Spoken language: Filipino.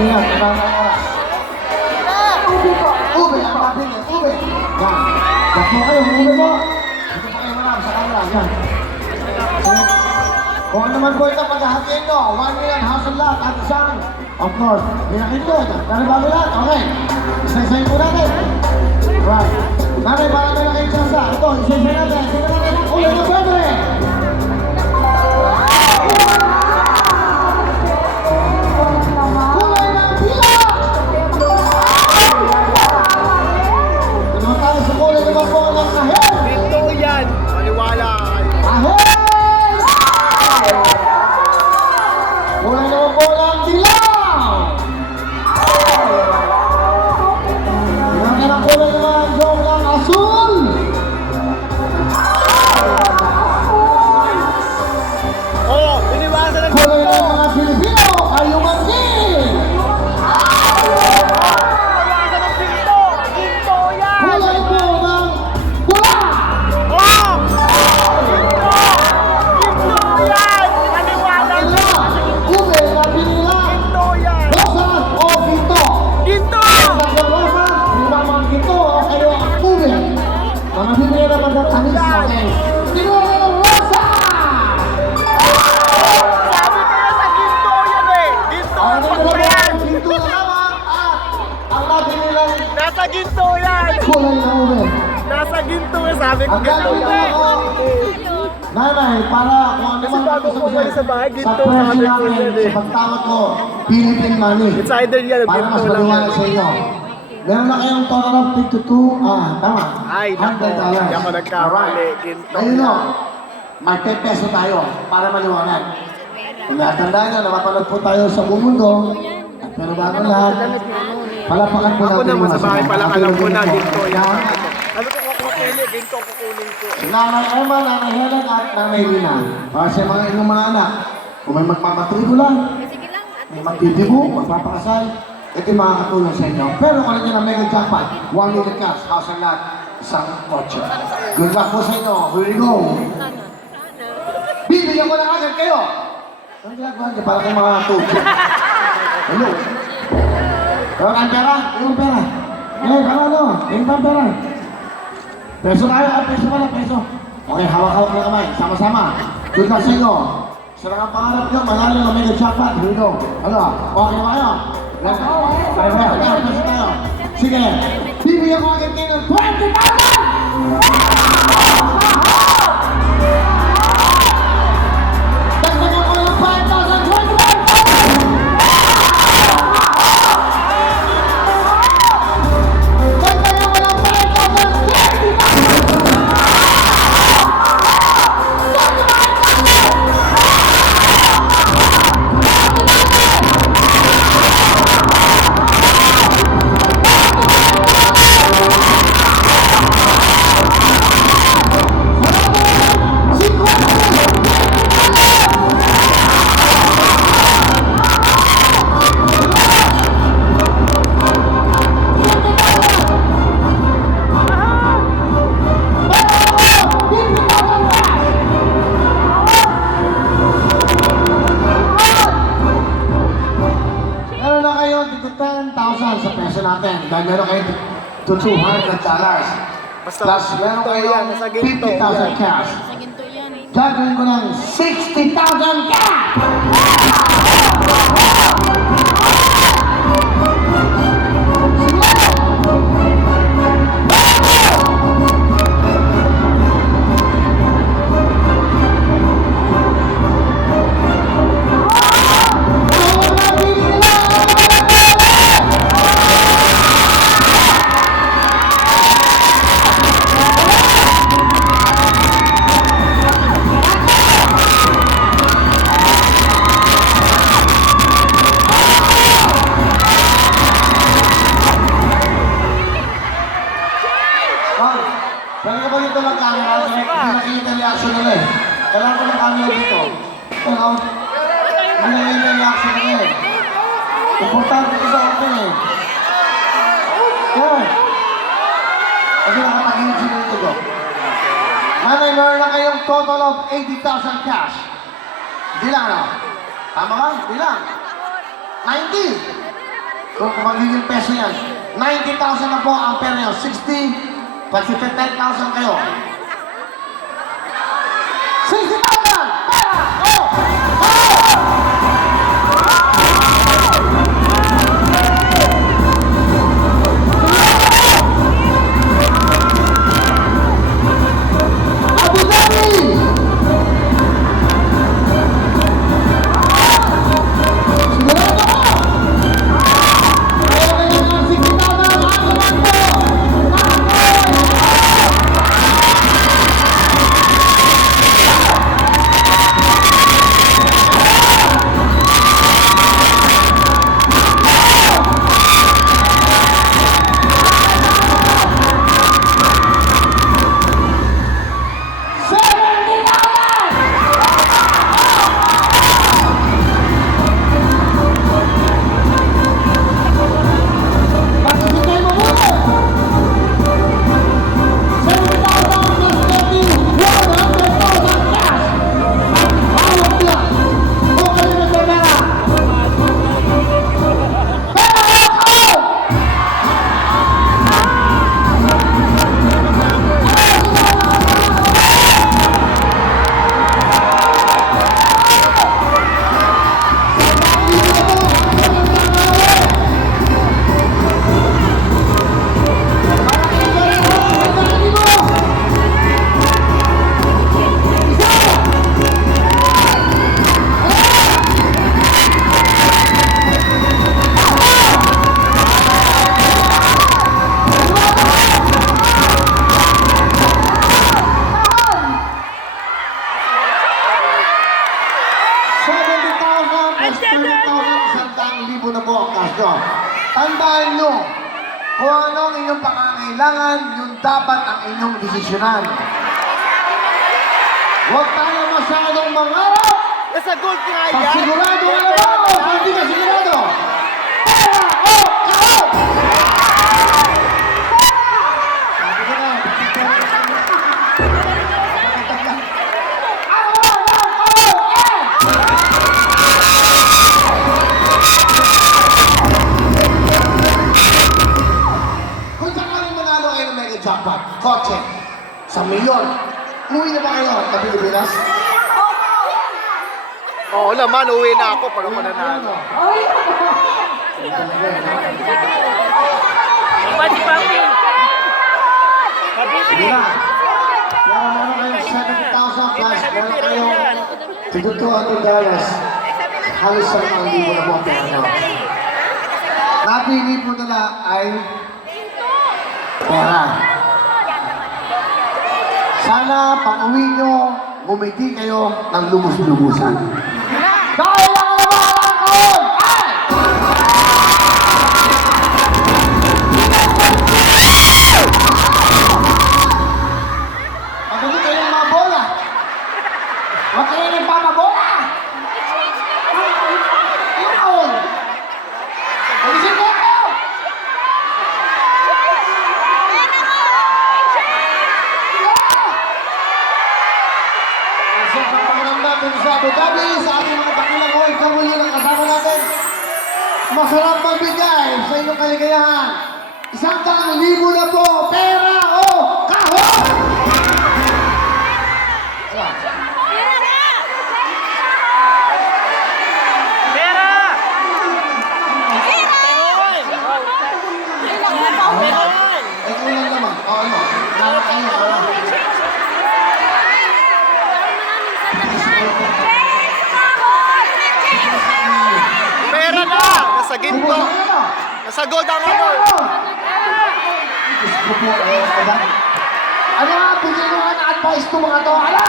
Ingat, ibang oras. Ube, ang natin eh, ube. Yan. Yak mo kayo, ube mo. Dito pa kayo marami sa camera, yan. Kung ano man po ito paghahatiin nyo, 1 million house and lot at isang, of course, pinakit nyo. Pero bago lahat, okay. Isa-isayin po natin. Right. Nanay, para may nakayong chance. Ito, isa-isayin natin. Sige natin ang ulit ng February. Nasa ginto yan! Kulay na ube. Nasa ginto yan, sabi ko Ang ginto gagawin yan. ko, nanay, para kung ano Kasi man bago gusto po mo kayo sa bahay, ginto sa sabi presyo ko yan namin, eh. sa pagtawad ko, Philippine money. It's either yan, Para ginto mas lang yan. maliwanag sa inyo. Meron na kayong total of 52, tama. Ay, naku, $100. hindi ako nagkamali. Alright. Ginto Ayun yan. o, may pepeso tayo para maliwanag. Kung natandaan nyo, napapanood po tayo sa buong mundo. At pero bago lahat, palapakan po Ako natin naman mga sa bahay pa lang alam ko na ginto yan. Yan. Ano ko kukunin? Ginto kukunin ko. Nanay Emma, Nanay Helen at Nanay Lina. Para sa mga inyong mga anak, kung may magpapatribula, may magbibigo, magpapakasal, ito yung makakatulong sa inyo. Pero kung nandiyan ang mega jackpot, 1 million cash, house and lot, isang kotse. Good luck po sa inyo. Here we go. Bibigyan ko na agad kayo. Ang ginagawa niyo para kayong mga tubig. Hello. Pero ang pera? Yung pera. Para ano? Yung pera. Peso tayo, peso pala, peso. Okay, hawak-hawak na kamay, sama-sama. Good luck sa inyo. Sarang ang pangarap nyo, manalo ng mega jackpot. Here we go. Ano? Okay ba kayo? Peso tayo. Sige, bibigyan ko agad kayo ng 20,000! Dagdagan ko ng 5,000, 25,000! Meron na kayo dito 10,000 sa peso natin. Dahil meron kayo to $200. Basta Plus meron ginto kayo yan, nasa ginto 50,000 yan. cash. Gagawin ko ng 60,000 cash! Pwede ka ba dito mag-camera? Hindi nakikita yung reaction nila eh. Kailangan ko ng camera dito. Ano? Hindi nakikita yung reaction nila eh. Importante ko sa akin eh. Yan. Kasi nakatagin sila dito ko. Nanay, meron na kayong total of 80,000 cash. Hindi lang ano? Tama ba? Hindi lang. 90. Kung magiging peso yan. 90,000 na po ang pera nyo. 60, pag 10,000 kayo. 60,000! Pera! Oh! Abu Dhabi! Sigurado ko! Kaya kayo ng 60,000 ang na po ang kaso. Tandaan nyo, kung ano ang inyong pangangailangan, yun dapat ang inyong desisyonan. Huwag tayo masyadong mangarap. Nasa gold nga Pag yan. sigurado ka na ba? O pag hindi ka sigurado? Pera o kahon! Sabi ko na, kung sakaling manalo kayo ng mega jackpot, kotse, sa milyon, uwi na ba kayo sa Pilipinas? Oo naman, uwi na ako pag ako nanalo. Pati Papi. Sige na. Pero meron kayong 70,000 plus, meron kayong $200. Halos sa mga libo na po ang pera nyo. Napili po nila ay pera. Sana pag-uwi nyo, ngumiti kayo ng lubos-lubusan. Dahil ang naman ang kahon ay... Magaling kayong mga bola. Huwag kayo nagpapabola. Yung kahon. Alisin ko kayo. Sa pakiramdam dun sa Abu Dhabi, sa ating mga pakilang OFW na kasama natin, masarap magbigay sa inyong kaligayahan. 100,000 na po, pera o kahon! Pera! Ikaw lang naman. O ano? Lahat kayo. o. Pera na! Nasa ginto. Bubos na kayo. Nasa gold ang Pera ako. mo! Diyos ko po, diba? Ano nga, bigyan mo nga na advice to mga to. Ala!